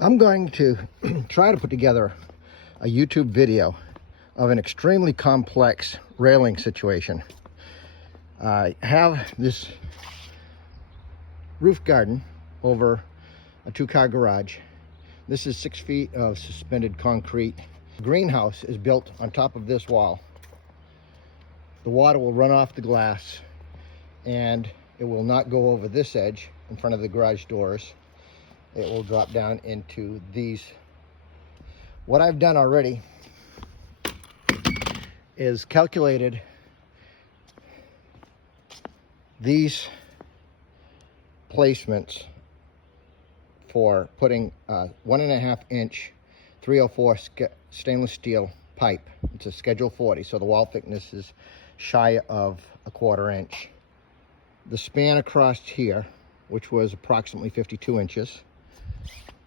I'm going to try to put together a YouTube video of an extremely complex railing situation. I have this roof garden over a two-car garage. This is 6 feet of suspended concrete. The greenhouse is built on top of this wall. The water will run off the glass and it will not go over this edge in front of the garage doors. It will drop down into these. What I've done already is calculated these placements for putting a 1.5 inch 304 stainless steel pipe. It's a schedule 40, so the wall thickness is shy of a 1/4 inch. The span across here, which was approximately 52 inches,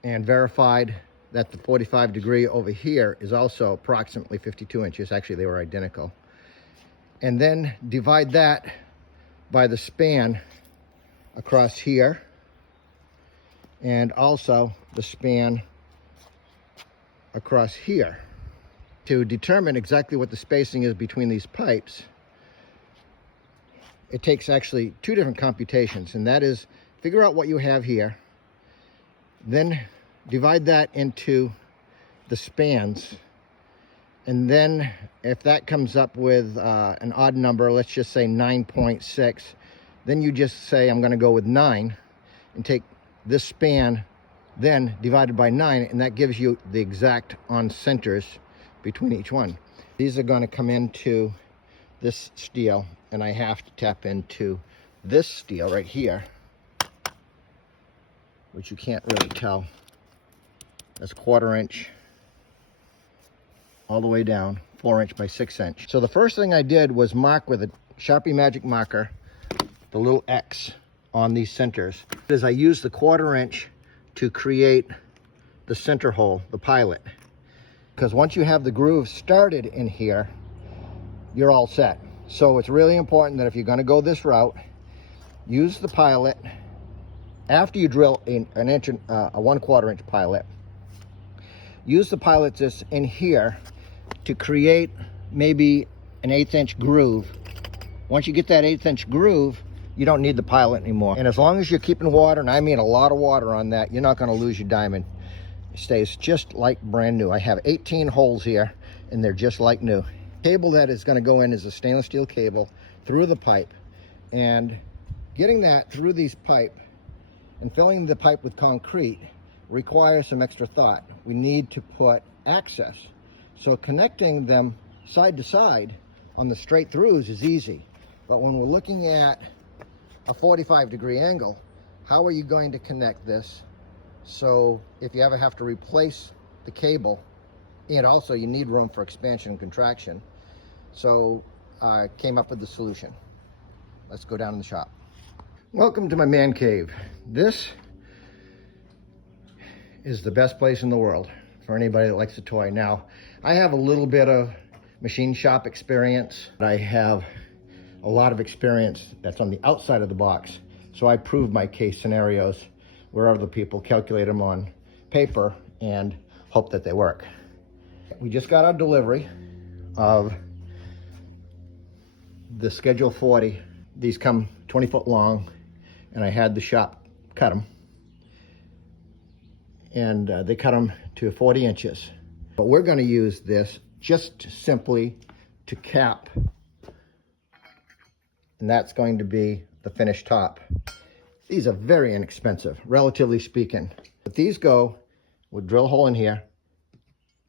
and verified that the 45 degree over here is also approximately 52 inches. Actually, they were identical. And then divide that by the span across here, and also the span across here. To determine exactly what the spacing is between these pipes, it takes actually 2 different computations, and that is figure out what you have here, then divide that into the spans, and then if that comes up with an odd number, let's just say 9.6, then you just say I'm going to go with 9 and take this span then divided by 9, and that gives you the exact on centers between each one. These are going to come into this steel, and I have to tap into this steel right here, which you can't really tell. That's 1/4 inch all the way down, 4 inch by 6 inch. So the first thing I did was mark with a Sharpie Magic Marker the little X on these centers. As I used the 1/4 inch to create the center hole, the pilot. Because once you have the groove started in here, you're all set. So it's really important that if you're going to go this route, use the pilot after you drill a 1/4 inch pilot. Use the pilot just in here to create maybe an 1/8 inch groove. Once you get that 1/8 inch groove, you don't need the pilot anymore. And as long as you're keeping water, and I mean a lot of water on that, you're not going to lose your diamond. It stays just like brand new. I have 18 holes here, and they're just like new. Cable that is going to go in is a stainless steel cable through the pipe, and getting that through these pipe and filling the pipe with concrete requires some extra thought. We need to put access. So connecting them side to side on the straight throughs is easy. But when we're looking at a 45 degree angle, how are you going to connect this? So if you ever have to replace the cable, and also you need room for expansion and contraction. So I came up with the solution. Let's go down in the shop. Welcome to my man cave. This is the best place in the world for anybody that likes a toy. Now, I have a little bit of machine shop experience. I have a lot of experience that's on the outside of the box. So I prove my case scenarios where other people calculate them on paper and hope that they work. We just got our delivery of the Schedule 40. These come 20 foot long, and I had the shop cut them. And they cut them to 40 inches. But we're going to use this just simply to cap, and that's going to be the finished top. These are very inexpensive, relatively speaking. But these go with drill hole in here,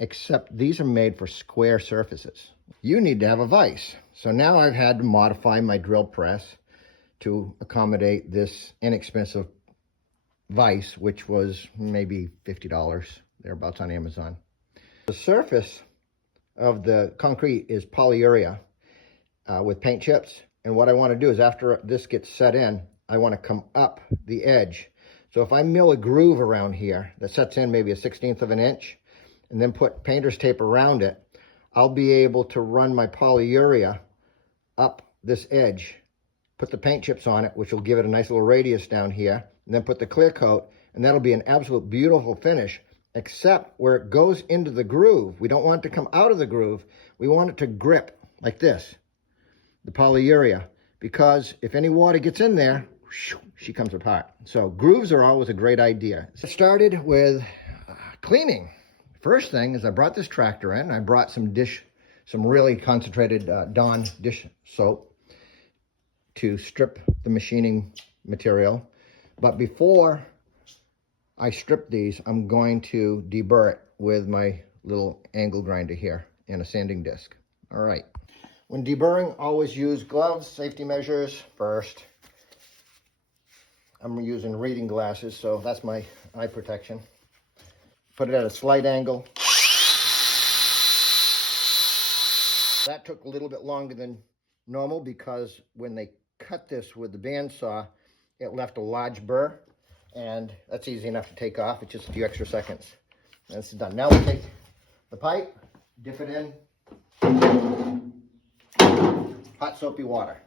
except these are made for square surfaces. You need to have a vise. So now I've had to modify my drill press to accommodate this inexpensive vise, which was maybe $50, thereabouts on Amazon. The surface of the concrete is polyurea with paint chips. And what I want to do is after this gets set in, I want to come up the edge. So if I mill a groove around here that sets in maybe a 1/16 of an inch and then put painter's tape around it, I'll be able to run my polyurea up this edge, put the paint chips on it, which will give it a nice little radius down here, and then put the clear coat, and that'll be an absolute beautiful finish except where it goes into the groove. We don't want it to come out of the groove. We want it to grip like this, the polyurea, because if any water gets in there, she comes apart. So grooves are always a great idea. It started with cleaning. First thing is I brought this tractor in. I brought some really concentrated Dawn dish soap to strip the machining material. But before I strip these, I'm going to deburr it with my little angle grinder here and a sanding disc. All right. When deburring, always use gloves, safety measures first. I'm using reading glasses, so that's my eye protection. Put it at a slight angle. That took a little bit longer than normal because when they cut this with the bandsaw, it left a large burr, and that's easy enough to take off. It's just a few extra seconds. And it's done. Now we take the pipe, dip it in hot soapy water.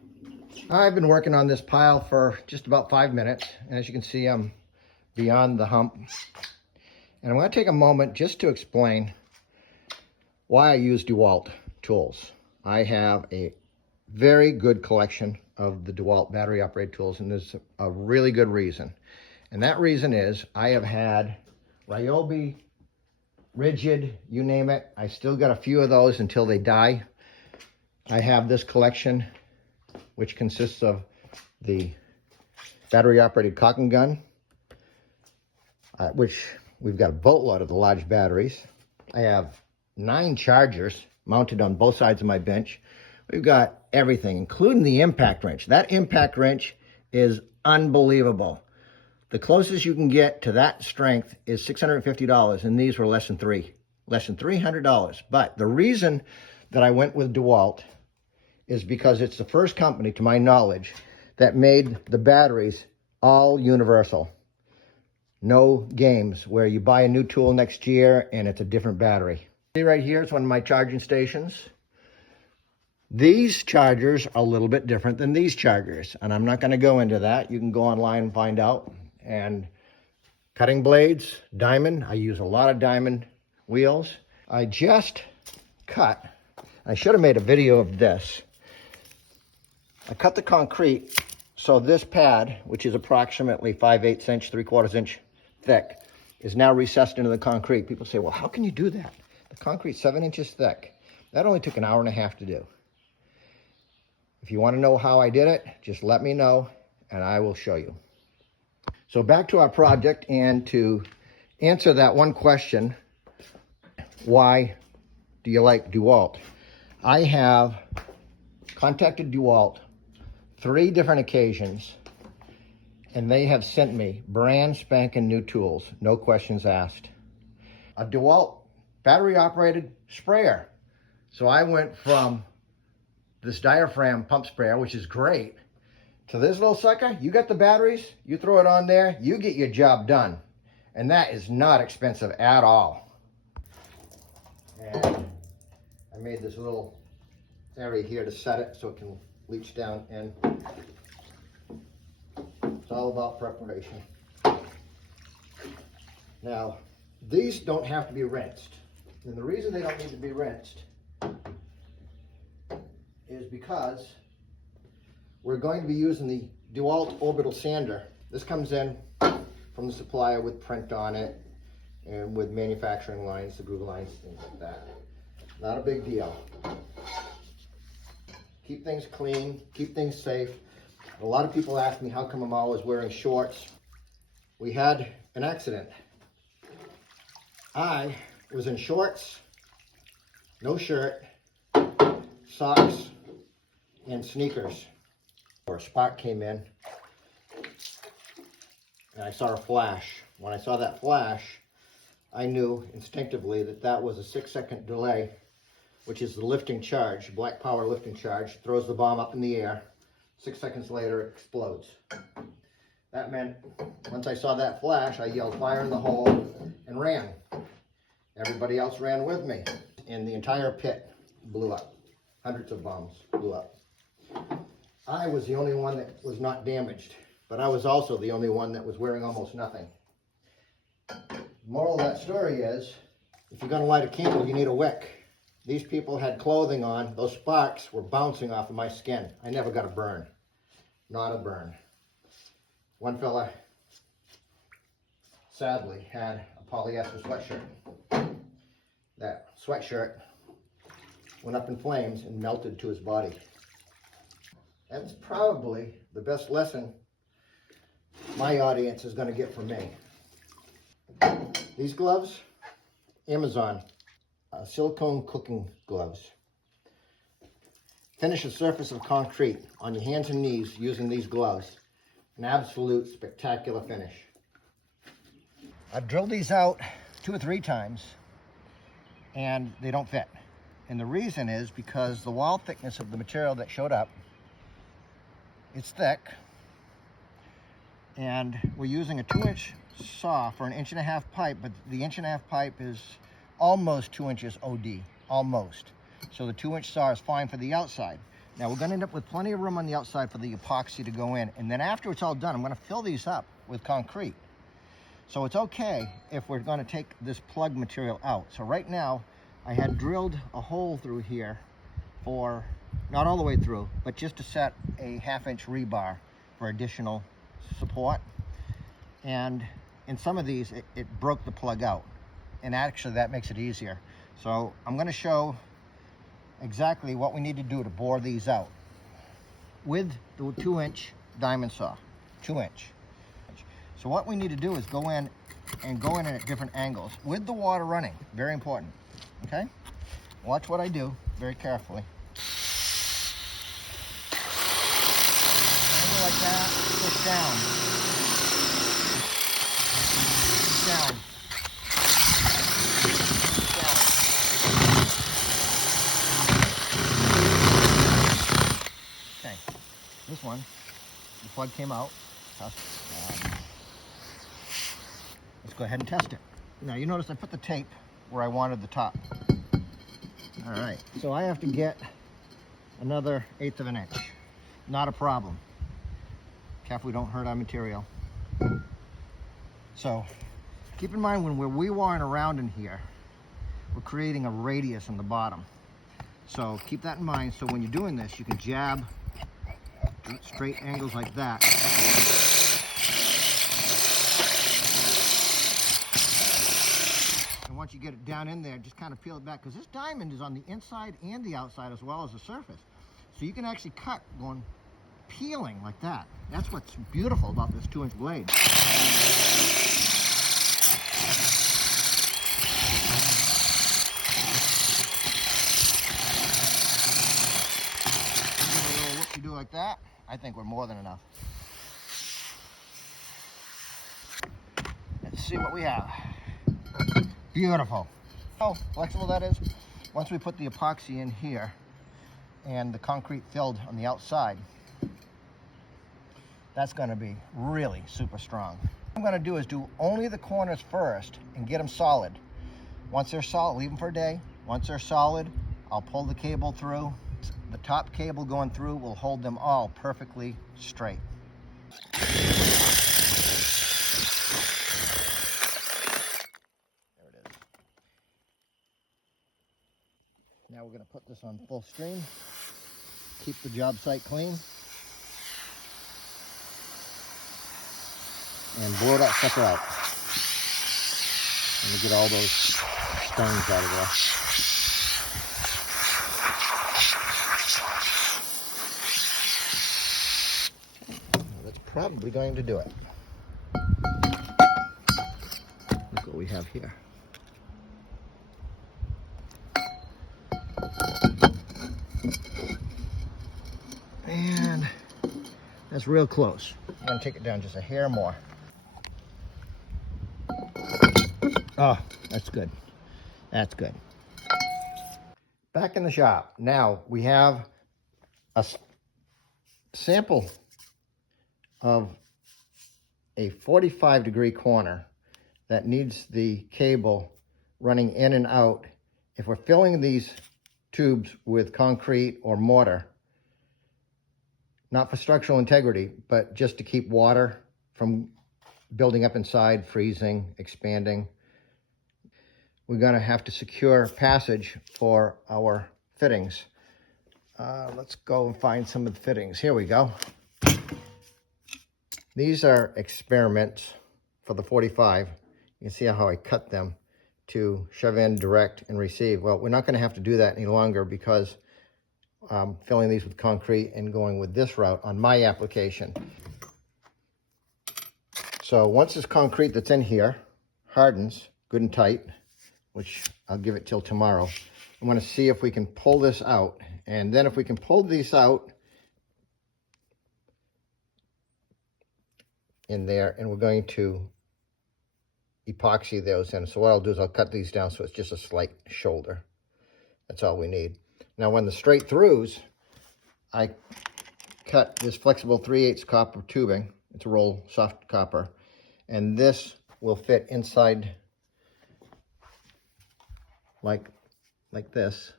I've been working on this pile for just about 5 minutes. And as you can see, I'm beyond the hump. And I'm going to take a moment just to explain why I use DeWalt tools. I have a very good collection of the DeWalt battery operated tools, and there's a really good reason. And that reason is I have had Ryobi, Rigid, you name it. I still got a few of those until they die. I have this collection, which consists of the battery operated caulking gun, which we've got a boatload of the large batteries. I have 9 chargers mounted on both sides of my bench. We've got everything, including the impact wrench. That impact wrench is unbelievable. The closest you can get to that strength is $650, and these were less than $300. But the reason that I went with DeWalt is because it's the first company, to my knowledge, that made the batteries all universal. No games where you buy a new tool next year and it's a different battery. See right here is one of my charging stations. These chargers are a little bit different than these chargers, and I'm not going to go into that. You can go online and find out. And cutting blades, diamond. I use a lot of diamond wheels. I just cut. I should have made a video of this. I cut the concrete so this pad, which is approximately 5/8 inch, 3/4 inch thick, is now recessed into the concrete. People say, well, how can you do that? The concrete's 7 inches thick. That only took an hour and a half to do. If you want to know how I did it, just let me know and I will show you. So back to our project, and to answer that one question, why do you like DeWalt? I have contacted DeWalt 3 different occasions, and they have sent me brand spanking new tools, no questions asked. A DeWalt battery operated sprayer. So I went from this diaphragm pump sprayer, which is great, to this little sucker. You got the batteries, you throw it on there, you get your job done. And that is not expensive at all. And I made this little area here to set it so it can leach down in. It's all about preparation. Now, these don't have to be rinsed. And the reason they don't need to be rinsed is because we're going to be using the DeWalt Orbital Sander. This comes in from the supplier with print on it and with manufacturing lines, the groove lines, things like that. Not a big deal. Keep things clean, keep things safe. A lot of people ask me how come I'm always wearing shorts. We had an accident. I was in shorts, no shirt, socks, and sneakers. A spark came in, and I saw a flash. When I saw that flash, I knew instinctively that that was a 6-second delay, which is the lifting charge, black power lifting charge, throws the bomb up in the air. 6 seconds later, it explodes. That meant, once I saw that flash, I yelled, "Fire in the hole," and ran. Everybody else ran with me, and the entire pit blew up. Hundreds of bombs blew up. I was the only one that was not damaged, but I was also the only one that was wearing almost nothing. Moral of that story is, if you're gonna light a candle, you need a wick. These people had clothing on. Those sparks were bouncing off of my skin. I never got a burn. Not a burn. One fella, sadly, had a polyester sweatshirt. That sweatshirt went up in flames and melted to his body. That's probably the best lesson my audience is going to get from me. These gloves, Amazon, silicone cooking gloves. Finish the surface of concrete on your hands and knees using these gloves. An absolute spectacular finish. I've drilled these out 2 or 3 times and they don't fit. And the reason is because the wall thickness of the material that showed up, it's thick, and we're using a 2-inch saw for an 1.5-inch pipe, but the 1.5-inch pipe is almost 2 inches OD, almost. So the 2-inch saw is fine for the outside. Now we're gonna end up with plenty of room on the outside for the epoxy to go in, and then after it's all done, I'm gonna fill these up with concrete. So it's okay if we're gonna take this plug material out. So right now, I had drilled a hole through here for, not all the way through, but just to set a 1/2-inch rebar for additional support. And in some of these, it broke the plug out. And actually that makes it easier. So I'm gonna show exactly what we need to do to bore these out with the 2-inch diamond saw, 2-inch. So what we need to do is go in at different angles with the water running, very important, okay? Watch what I do very carefully. Angle like that, push down. Push down. Okay, this one, the plug came out. Let's go ahead and test it. Now you notice I put the tape where I wanted the top. All right, so I have to get another 1/8 of an inch. Not a problem. Careful we don't hurt our material. So keep in mind when we're rewiring around in here, we're creating a radius on the bottom. So keep that in mind. So when you're doing this, you can jab straight angles like that. And once you get it down in there, just kind of peel it back, because this diamond is on the inside and the outside as well as the surface. So you can actually cut going peeling like that. That's what's beautiful about this 2-inch blade. You do like that, I think we're more than enough. Let's see what we have. Beautiful. How flexible that is. Once we put the epoxy in here and the concrete filled on the outside, that's going to be really super strong. What I'm going to do is do only the corners first and get them solid. Once they're solid, leave them for a day. Once they're solid, I'll pull the cable through. The top cable going through will hold them all perfectly straight. There it is. Now we're going to put this on full stream. Keep the job site clean. And blow that sucker out. Let me get all those stones out of there. That's probably going to do it. Look what we have here. And that's real close. I'm going to take it down just a hair more. Oh, that's good. That's good. Back in the shop. Now we have a sample of a 45-degree corner that needs the cable running in and out. If we're filling these tubes with concrete or mortar, not for structural integrity, but just to keep water from building up inside, freezing, expanding, we're going to have to secure passage for our fittings. Let's go and find some of the fittings. Here we go. These are experiments for the 45. You can see how I cut them to shove in, direct, and receive. Well, we're not going to have to do that any longer because I'm filling these with concrete and going with this route on my application. So once this concrete that's in here hardens good and tight, which I'll give it till tomorrow, I want to see if we can pull this out. And then if we can pull these out in there, and we're going to epoxy those in. So what I'll do is I'll cut these down so it's just a slight shoulder. That's all we need. Now when the straight throughs, I cut this flexible 3/8 copper tubing. It's a roll soft copper. And this will fit inside like this.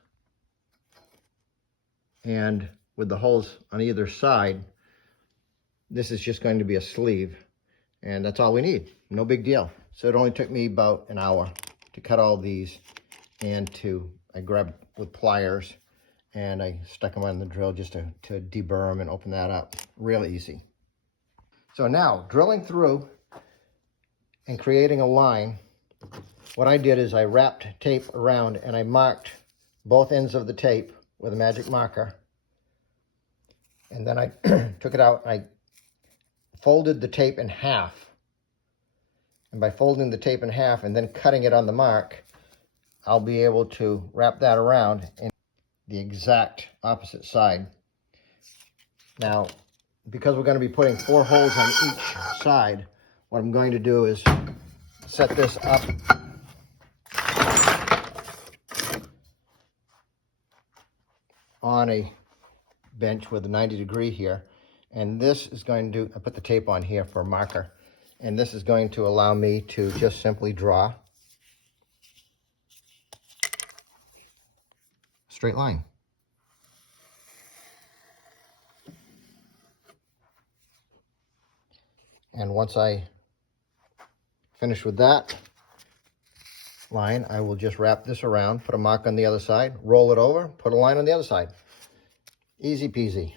And with the holes on either side, this is just going to be a sleeve. And that's all we need. No big deal. So it only took me about an hour to cut all these, and I grabbed with pliers and I stuck them on the drill just to deburr them and open that up. Real easy. So now, drilling through and creating a line, what I did is I wrapped tape around and I marked both ends of the tape with a magic marker. And then I took it out and I folded the tape in half. And by folding the tape in half and then cutting it on the mark, I'll be able to wrap that around in the exact opposite side. Now, because we're going to be putting 4 holes on each side, what I'm going to do is set this up on a bench with a 90-degree here. And this is going to, I put the tape on here for a marker. And this is going to allow me to just simply draw a straight line. And once I finish with that line, I will just wrap this around, put a mark on the other side, roll it over, put a line on the other side. Easy peasy.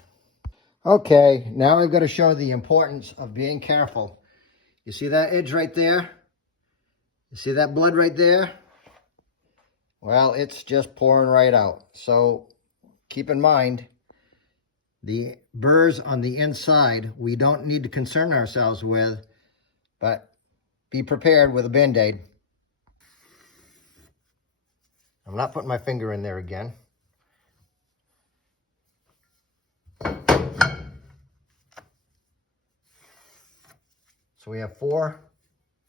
Okay, now I've got to show the importance of being careful. You see that edge right there? You see that blood right there? Well, it's just pouring right out. So keep in mind, the burrs on the inside, we don't need to concern ourselves with, but be prepared with a Band-Aid. I'm not putting my finger in there again. So we have 4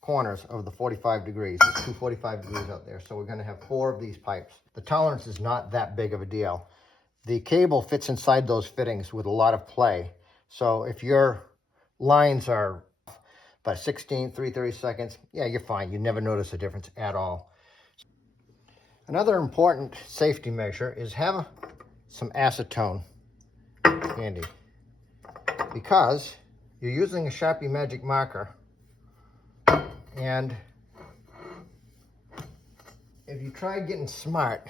corners of the 45 degrees. There's 2 45 degrees out there. So we're going to have 4 of these pipes. The tolerance is not that big of a deal. The cable fits inside those fittings with a lot of play. So if your lines are about 16, 3/32, yeah, you're fine. You never notice a difference at all. Another important safety measure is have some acetone handy, because you're using a Sharpie Magic Marker, and if you try getting smart,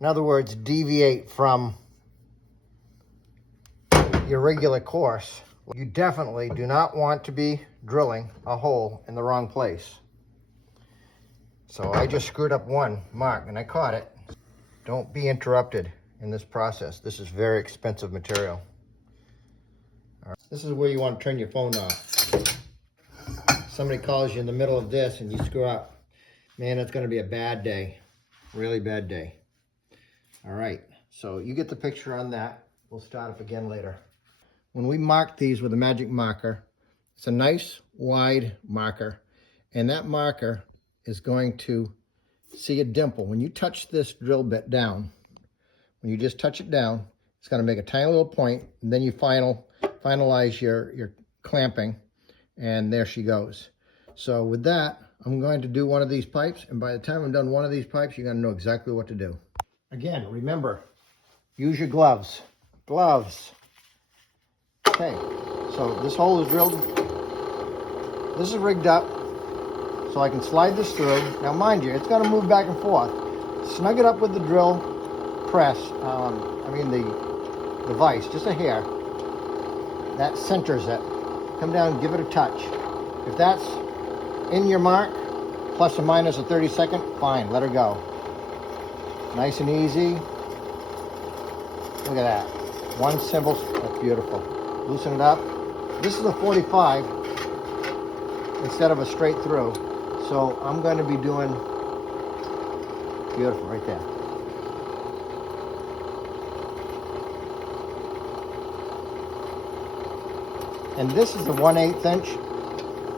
in other words, deviate from your regular course, you definitely do not want to be drilling a hole in the wrong place. So I just screwed up one mark and I caught it. Don't be interrupted in this process. This is very expensive material. This is where you want to turn your phone off. Somebody calls you in the middle of this and you screw up. Man, it's going to be a bad day. Really bad day. All right, so you get the picture on that. We'll start up again later. When we mark these with a magic marker, it's a nice wide marker, and that marker is going to see a dimple. When you touch this drill bit down, when you just touch it down, it's going to make a tiny little point, and then you finalize your clamping, and there she goes. So with that, I'm going to do one of these pipes, and by the time I'm done one of these pipes, you're going to know exactly what to do. Again, remember, use your gloves. Gloves. Okay, so this hole is drilled. This is rigged up So I can slide this through. Now mind you, it's gonna move back and forth. Snug it up with the drill press, the vise, just a hair. That centers it. Come down, give it a touch. If that's in your mark, plus or minus a 32nd, fine, let her go. Nice and easy. Look at that. One simple, that's beautiful. Loosen it up. This is a 45 instead of a straight through. So I'm going to be doing, beautiful right there. And this is a 1/8 inch.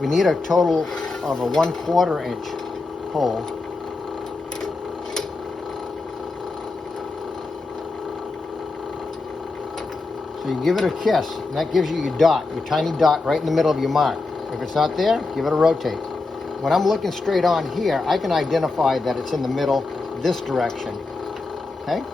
We need a total of a 1/4 inch hole. So you give it a kiss, and that gives you your dot, your tiny dot right in the middle of your mark. If it's not there, give it a rotate. When I'm looking straight on here, I can identify that it's in the middle, this direction, okay?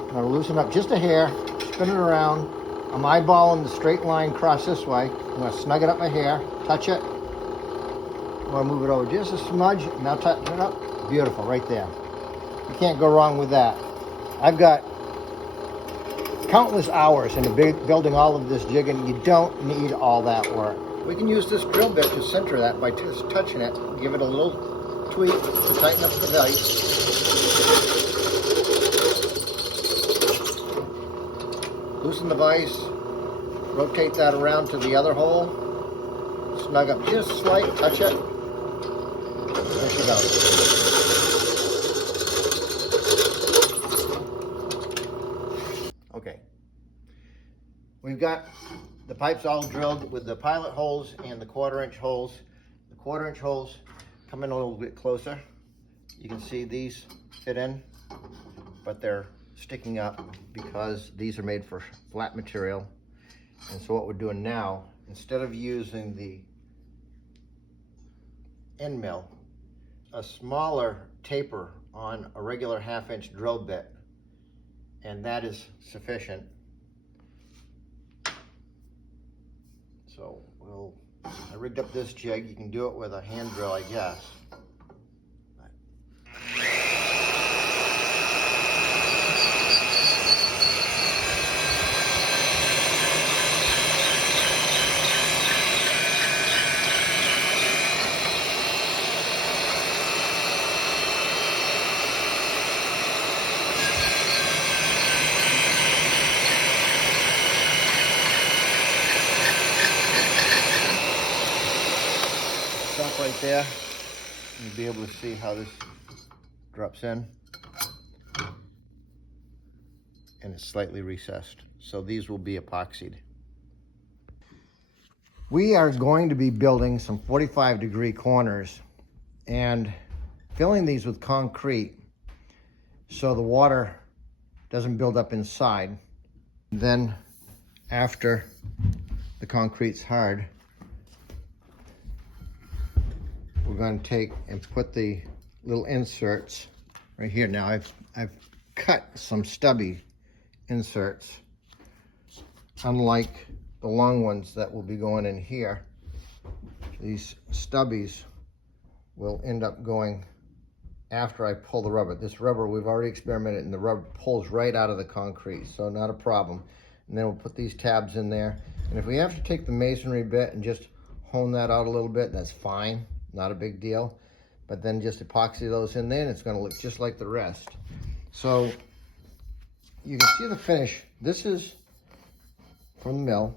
I'm gonna loosen up just a hair, spin it around. I'm eyeballing the straight line across this way. I'm gonna snug it up my hair, touch it. I'm gonna move it over just a smudge, now tighten it up. Beautiful, right there. You can't go wrong with that. I've got countless hours into building all of this jig, and you don't need all that work. We can use this drill bit to center that by just touching it. Give it a little tweak to tighten up the vise. Loosen the vise, rotate that around to the other hole, snug up just slight, touch it. There she goes. Okay, we've got the pipes all drilled with the pilot holes and the 1/4 inch holes. The 1/4 inch holes come in a little bit closer. You can see these fit in, but they're sticking up because these are made for flat material. And so what we're doing now, instead of using the end mill, a smaller taper on a regular 1/2 inch drill bit, and that is sufficient. So I rigged up this jig. You can do it with a hand drill, I guess. Stop right there. You'll be able to see how this drops in. And it's slightly recessed. So these will be epoxied. We are going to be building some 45-degree corners and filling these with concrete so the water doesn't build up inside. Then after the concrete's hard, we're going to take and put the little inserts right here. Now I've cut some stubby inserts, unlike the long ones that will be going in here. These stubbies will end up going after I pull the rubber. This rubber, we've already experimented, and the rubber pulls right out of the concrete, so not a problem. And then we'll put these tabs in there. And if we have to take the masonry bit and just hone that out a little bit, that's fine. Not a big deal, but then just epoxy those in there and it's going to look just like the rest. So you can see the finish. This is from the mill.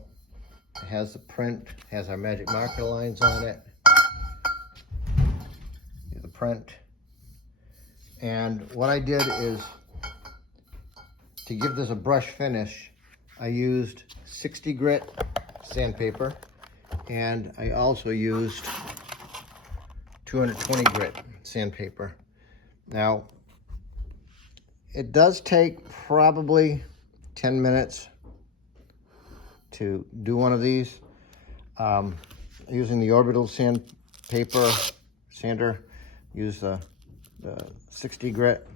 It has the print, has our magic marker lines on it. The print. And what I did is, to give this a brush finish, I used 60 grit sandpaper, and I also used 220 grit sandpaper. Now, it does take probably 10 minutes to do one of these. Using the orbital sander, use the 60 grit.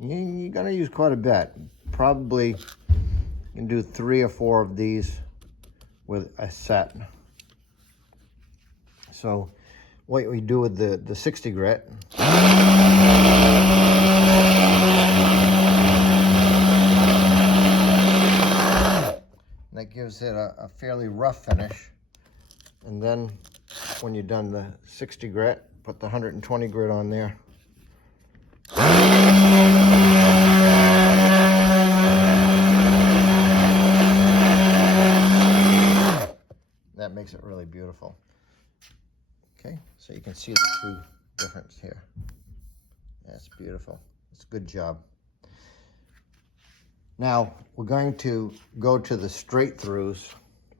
You're gonna use quite a bit. Probably you can do 3 or 4 of these with a set. So what we do with the 60 grit, that gives it a fairly rough finish. And then when you're done the 60 grit, put the 120 grit on there. That makes it really beautiful. Okay, so you can see the true difference here. That's beautiful. It's a good job. Now, we're going to go to the straight throughs.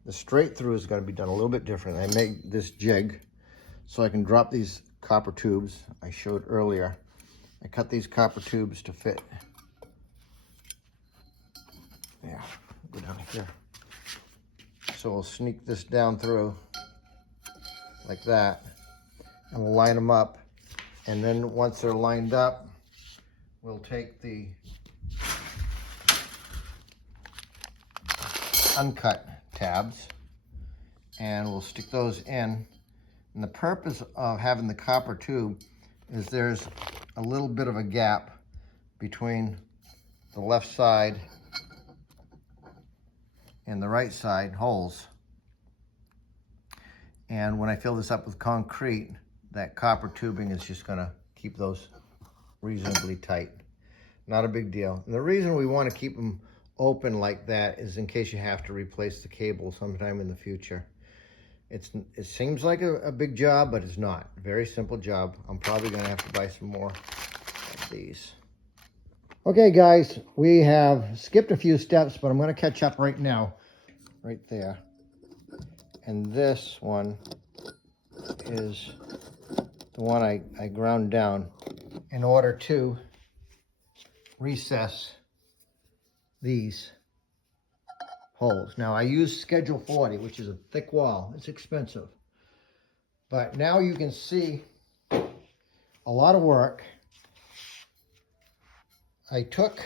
The straight through is going to be done a little bit different. I made this jig so I can drop these copper tubes I showed earlier. I cut these copper tubes to fit. Yeah, go down here. So we'll sneak this down through like that, and we'll line them up. And then once they're lined up, we'll take the uncut tabs and we'll stick those in. And the purpose of having the copper tube is there's a little bit of a gap between the left side and the right side holes. And when I fill this up with concrete, that copper tubing is just gonna keep those reasonably tight. Not a big deal. And the reason we want to keep them open like that is in case you have to replace the cable sometime in the future. It seems like a big job, but it's not. Very simple job. I'm probably gonna have to buy some more of these. Okay guys, we have skipped a few steps, but I'm gonna catch up right now. Right there. And this one is the one I ground down in order to recess these holes. Now I use Schedule 40, which is a thick wall. It's expensive. But now you can see a lot of work. I took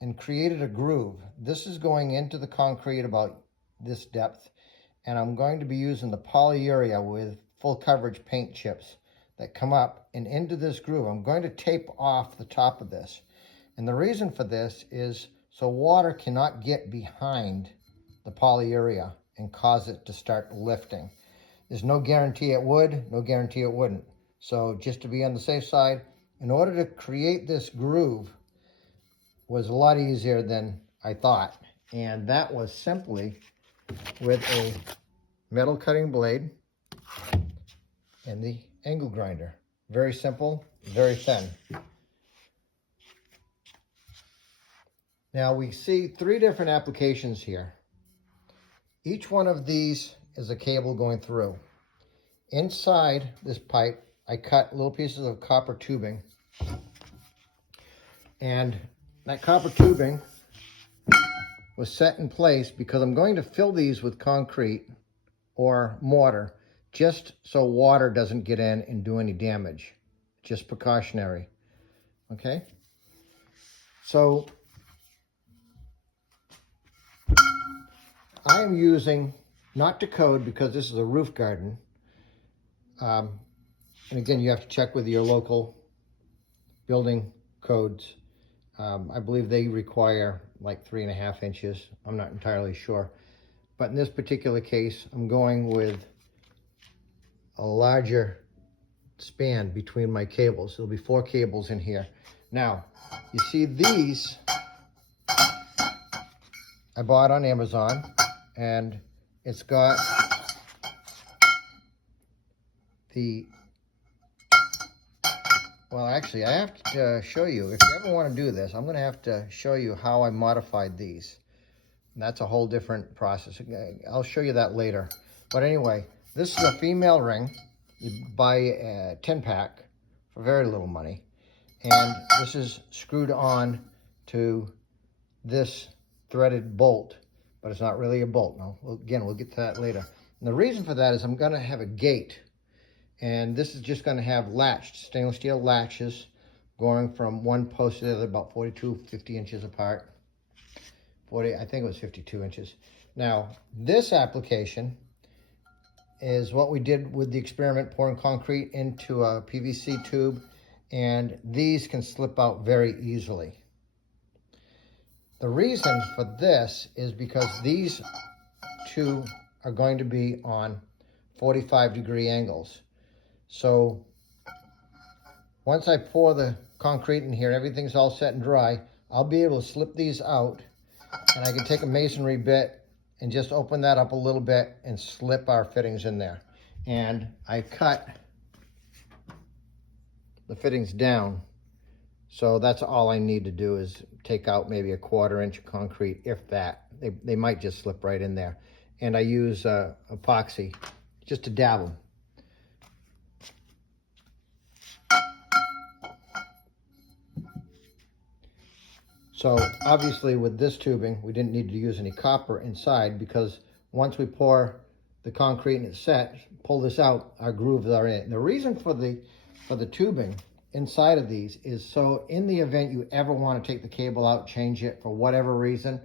and created a groove. This is going into the concrete about this depth, and I'm going to be using the polyurea with full coverage paint chips that come up and into this groove. I'm going to tape off the top of this. And the reason for this is so water cannot get behind the polyurea and cause it to start lifting. There's no guarantee it would, no guarantee it wouldn't. So just to be on the safe side, in order to create this groove was a lot easier than I thought. And that was simply with a metal cutting blade and the angle grinder. Very simple, very thin. Now we see 3 different applications here. Each one of these is a cable going through. Inside this pipe, I cut little pieces of copper tubing. And that copper tubing was set in place because I'm going to fill these with concrete or mortar just so water doesn't get in and do any damage. Just precautionary. Okay? So I am using, not to code because this is a roof garden, and again you have to check with your local building codes. I believe they require like 3.5 inches. I'm not entirely sure. But in this particular case, I'm going with a larger span between my cables. There'll be 4 cables in here. Now, you see these I bought on Amazon, and it's got the, well, actually, I have to show you. If you ever want to do this, I'm going to have to show you how I modified these. And that's a whole different process. I'll show you that later. But anyway, this is a female ring. You buy a 10-pack for very little money. And this is screwed on to this threaded bolt. But it's not really a bolt. No, again, we'll get to that later. And the reason for that is I'm going to have a gate. And this is just going to have latched, stainless steel latches going from one post to the other, about 50 inches apart. I think it was 52 inches. Now, this application is what we did with the experiment, pouring concrete into a PVC tube, and these can slip out very easily. The reason for this is because these two are going to be on 45-degree angles. So once I pour the concrete in here, everything's all set and dry, I'll be able to slip these out, and I can take a masonry bit and just open that up a little bit and slip our fittings in there. And I cut the fittings down, so that's all I need to do is take out maybe a 1/4 inch of concrete, if that. They might just slip right in there. And I use epoxy just to dab them. So obviously with this tubing, we didn't need to use any copper inside, because once we pour the concrete and it's set, pull this out, our grooves are in it. And the reason for the tubing inside of these is so in the event you ever want to take the cable out, change it for whatever reason,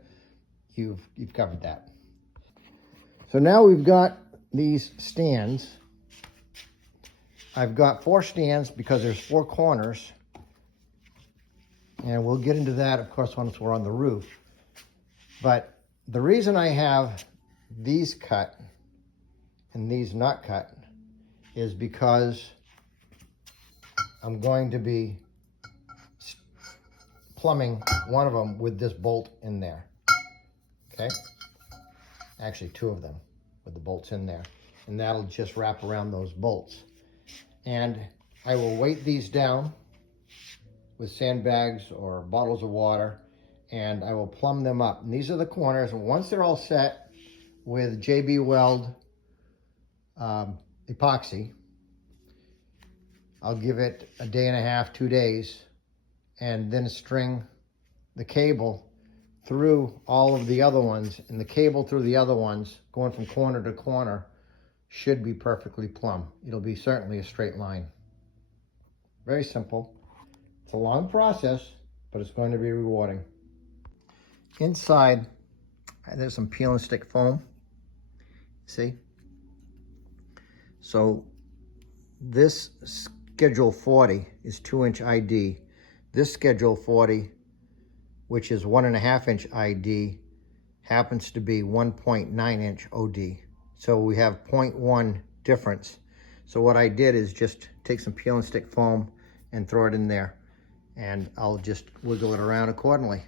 you've covered that. So now we've got these stands. I've got 4 stands because there's 4 corners. And we'll get into that, of course, once we're on the roof. But the reason I have these cut and these not cut is because I'm going to be plumbing one of them with this bolt in there. Okay? Actually, 2 of them with the bolts in there. And that'll just wrap around those bolts. And I will weight these down with sandbags or bottles of water, and I will plumb them up. And these are the corners, and once they're all set with JB Weld epoxy, I'll give it a day and a half, 2 days, and then string the cable through all of the other ones, and the cable through the other ones, going from corner to corner, should be perfectly plumb. It'll be certainly a straight line. Very simple. It's a long process, but it's going to be rewarding. Inside, there's some peel and stick foam. See? So this Schedule 40 is 2-inch ID. This Schedule 40, which is 1.5-inch ID, happens to be 1.9-inch OD. So we have 0.1 difference. So what I did is just take some peel and stick foam and throw it in there, and I'll just wiggle it around accordingly.